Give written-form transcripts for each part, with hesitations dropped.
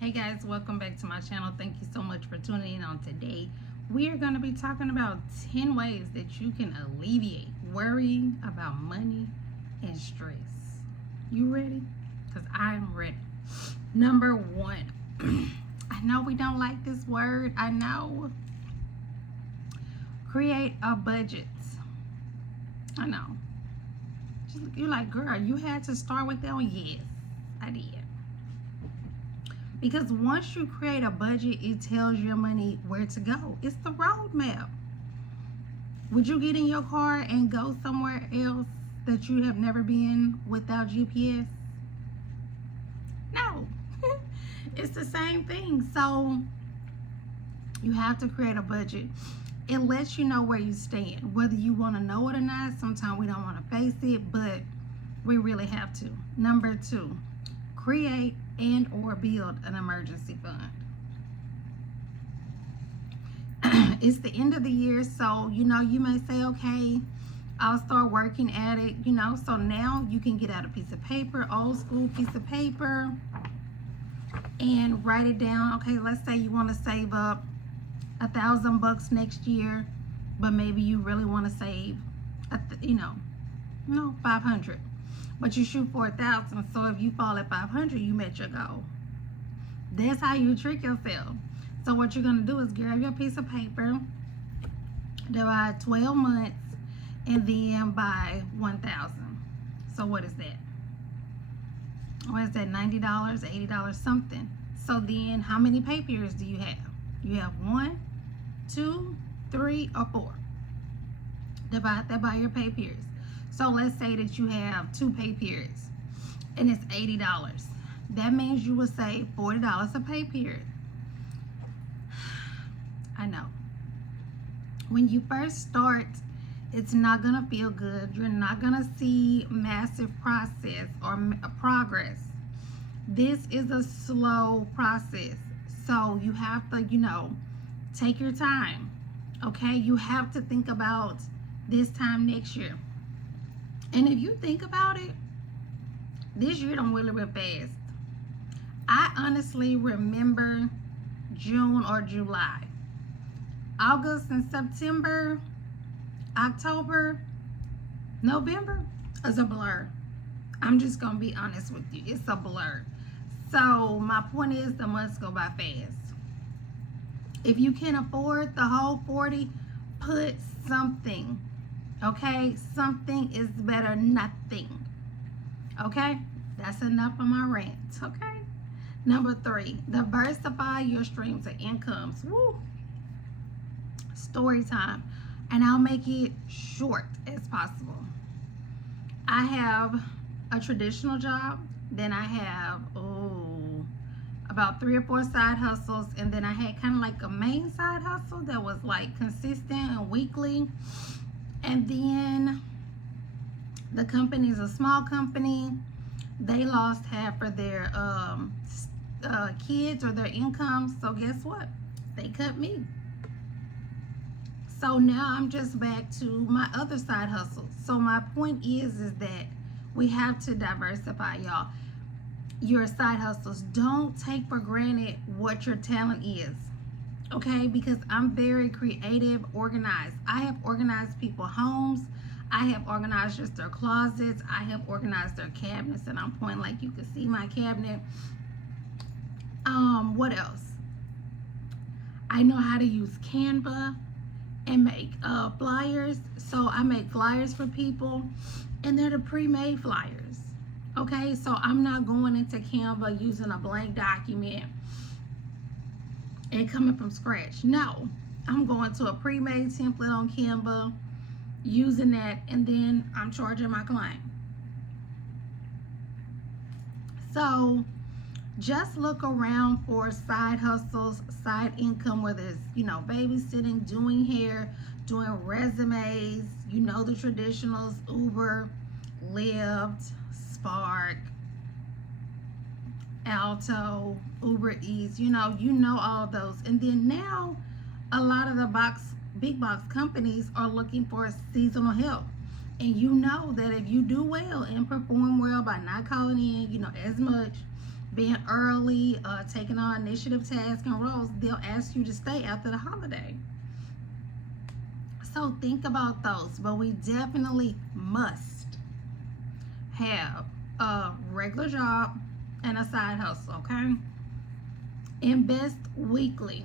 Hey guys, welcome back to my channel. Thank you so much for tuning in on today. We are going to be talking about 10 ways that you can alleviate worrying about money and stress. You ready? Because I'm ready. Number one, I know we don't like this word. I know. Create a budget. I know. You're like, girl, you had to start with that one? Yes, I did. Because once you create a budget, it tells your money where to go. It's the roadmap. Would you get in your car and go somewhere else that you have never been without GPS? No. It's the same thing. So you have to create a budget. It lets you know where you stand, whether you want to know it or not. Sometimes we don't want to face it, but we really have to. Number two, create and or build an emergency fund. It's the end of the year, so you may say, okay, I'll start working at it, so now you can get out a piece of paper, old school piece of paper, and write it down. Okay, let's say you want to save up $1,000 next year, but maybe you really want to save 500, but you shoot for 1,000. So if you fall at 500, you met your goal. That's how you trick yourself. So what you're gonna do is grab your piece of paper, divide 12 months, and then buy 1,000. So what is that? What is that? $90, $80, something. So then, how many pay periods do you have? You have 1, 2, 3, or 4. Divide that by your pay periods. So let's say that you have 2 pay periods and it's $80. That means you would save $40 a pay period. I know. When you first start, it's not going to feel good. You're not going to see massive process or progress. This is a slow process. So you have to, take your time. Okay? You have to think about this time next year. And if you think about it, this year don't really went fast. I honestly remember June or July. August and September, October, November is a blur. I'm just going to be honest with you. It's a blur. So my point is, the months go by fast. If you can afford the whole 40, put something. Okay? Something is better than nothing. Okay? That's enough of my rant. Okay? Number 3, diversify your streams of incomes. Woo! Story time. And I'll make it short as possible. I have a traditional job. Then I have, about 3 or 4 side hustles. And then I had kind of like a main side hustle that was like consistent and weekly. And then the company is a small company. They lost half of their kids or their income. So guess what? They cut me. So now I'm just back to my other side hustle. So my point is that we have to diversify, y'all. Your side hustles. Don't take for granted what your talent is. Okay? Because I'm very creative, organized. I have organized people's homes. I have organized just their closets. I have organized their cabinets. And I'm pointing like you can see my cabinet. What else? I know how to use Canva and make flyers. So I make flyers for people, and they're the pre-made flyers. Okay, so I'm not going into Canva using a blank document and coming from scratch. No, I'm going to a pre-made template on Canva, using that, and then I'm charging my client. So just look around for side hustles, side income, whether it's, babysitting, doing hair, doing resumes, the traditionals, Uber, Lyft, Spark, Alto, Uber Eats, you know all those. And then now a lot of the big box companies are looking for seasonal help. And you know that if you do well and perform well by not calling in, as much, being early, taking on initiative tasks and roles, they'll ask you to stay after the holiday. So think about those, but we definitely must have a regular job and a side hustle, okay? Invest weekly.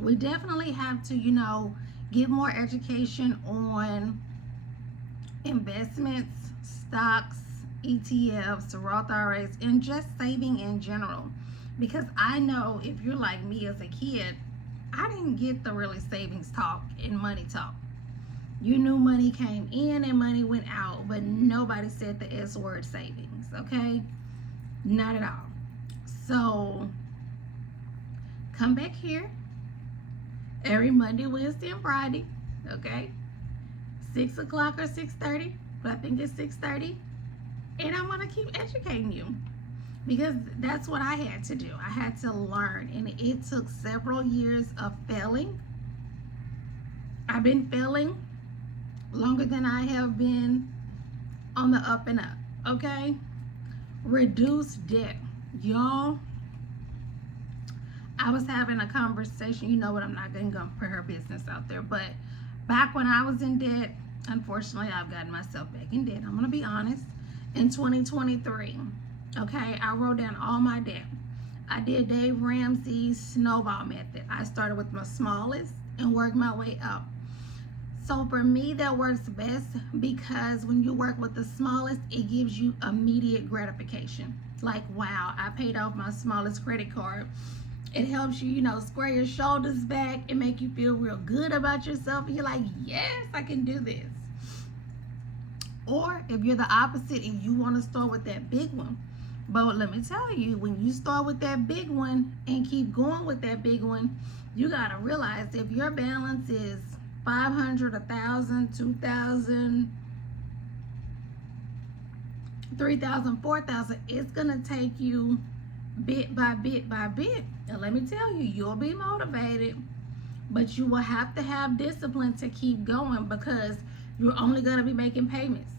We definitely have to, get more education on investments, stocks, ETFs, Roth IRAs, and just saving in general. Because I know if you're like me as a kid, I didn't get the really savings talk and money talk. You knew money came in and money went out, but nobody said the S word, savings, okay? Not at all. So come back here every Monday, Wednesday, and Friday, okay? 6 o'clock or 6:30, but I think it's 6:30. And I'm gonna keep educating you because that's what I had to do. I had to learn, and it took several years of failing. I've been failing longer than I have been on the up and up, okay? Reduce debt. Y'all, I was having a conversation. You know what? I'm not going to put her business out there. But back when I was in debt, unfortunately, I've gotten myself back in debt. I'm going to be honest. In 2023, okay, I wrote down all my debt. I did Dave Ramsey's snowball method. I started with my smallest and worked my way up. So for me, that works best because when you work with the smallest, it gives you immediate gratification. Like, wow, I paid off my smallest credit card. It helps you, square your shoulders back and make you feel real good about yourself. And you're like, yes, I can do this. Or if you're the opposite and you want to start with that big one. But let me tell you, when you start with that big one and keep going with that big one, you got to realize if your balance is 500, 1,000, 2,000, 3,000, 4,000, it's going to take you bit by bit by bit. And let me tell you, you'll be motivated, but you will have to have discipline to keep going because you're only going to be making payments.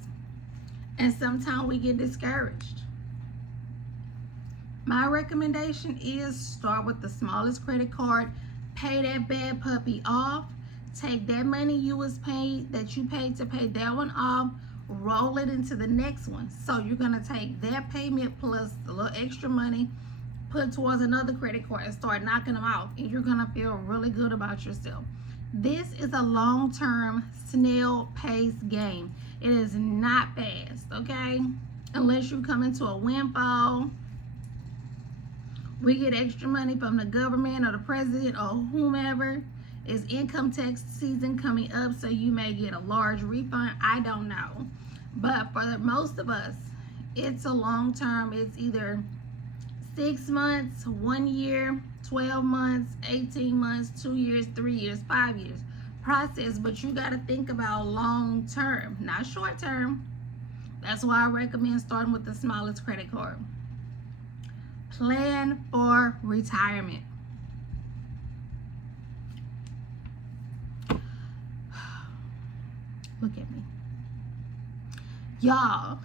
And sometimes we get discouraged. My recommendation is start with the smallest credit card, pay that bad puppy off, take that money you paid to pay that one off, roll it into the next one. So you're going to take that payment plus a little extra money, put towards another credit card and start knocking them out. And you're going to feel really good about yourself. This is a long-term snail-paced game. It is not fast, okay? Unless you come into a windfall. We get extra money from the government or the president or whomever. It's income tax season coming up, so you may get a large refund. I don't know. But for most of us, it's a long term. It's either 6 months, 1 year, 12 months, 18 months, 2 years, 3 years, 5 years process. But you got to think about long term, not short term. That's why I recommend starting with the smallest credit card. Plan for retirement. Look at me. Y'all,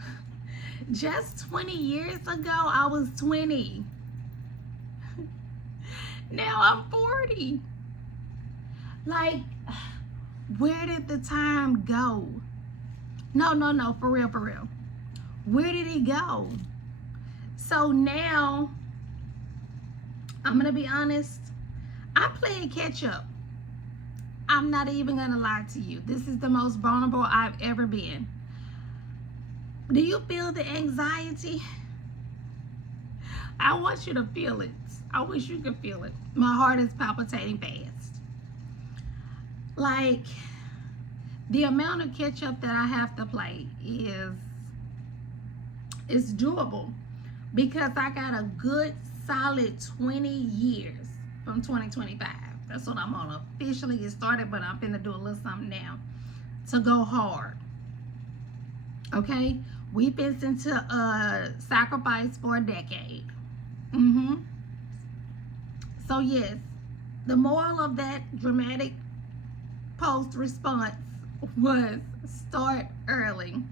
just 20 years ago, I was 20. Now I'm 40. Like, where did the time go? No, for real. Where did it go? So now, I'm going to be honest, I'm playing catch up. I'm not even going to lie to you. This is the most vulnerable I've ever been. Do you feel the anxiety? I want you to feel it. I wish you could feel it. My heart is palpitating fast. Like, the amount of catch up that I have to play is doable because I got a good solid 20 years from 2025. That's what I'm gonna officially get started, but I'm finna do a little something now to go hard. Okay, we've been to sacrifice for a decade. So yes, the moral of that dramatic post response was start early.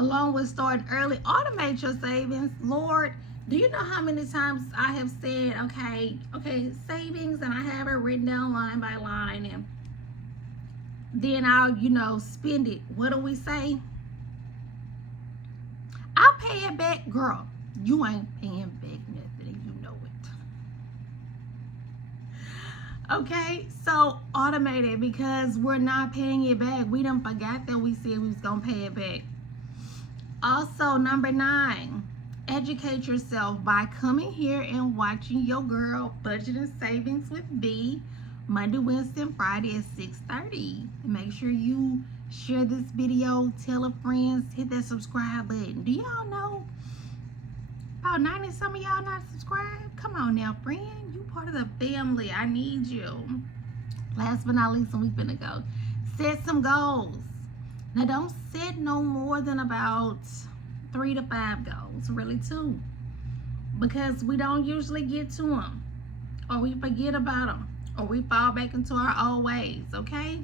along with starting early. Automate your savings. Lord, do you know how many times I have said, okay, savings, and I have it written down line by line, and then I'll, spend it. What do we say? I'll pay it back. Girl, you ain't paying back nothing, and you know it. Okay, so automate it, because we're not paying it back. We done forgot that we said we was gonna pay it back. Also, number 9, educate yourself by coming here and watching your girl Budget and Savings with B Monday, Wednesday, and Friday at 6:30. Make sure you share this video, tell a friend, hit that subscribe button. Do y'all know about 90 some of y'all not subscribed? Come on now, friend, you part of the family. I need you. Last but not least, we finna go. Set some goals. Now, don't set no more than about 3 to 5 goals, really 2, because we don't usually get to them, or we forget about them, or we fall back into our old ways, okay?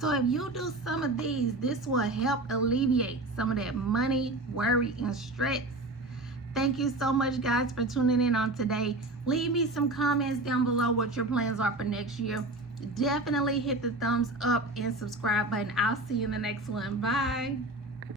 So if you do some of these, this will help alleviate some of that money, worry, and stress. Thank you so much, guys, for tuning in on today. Leave me some comments down below what your plans are for next year. Definitely hit the thumbs up and subscribe button. I'll see you in the next one. Bye.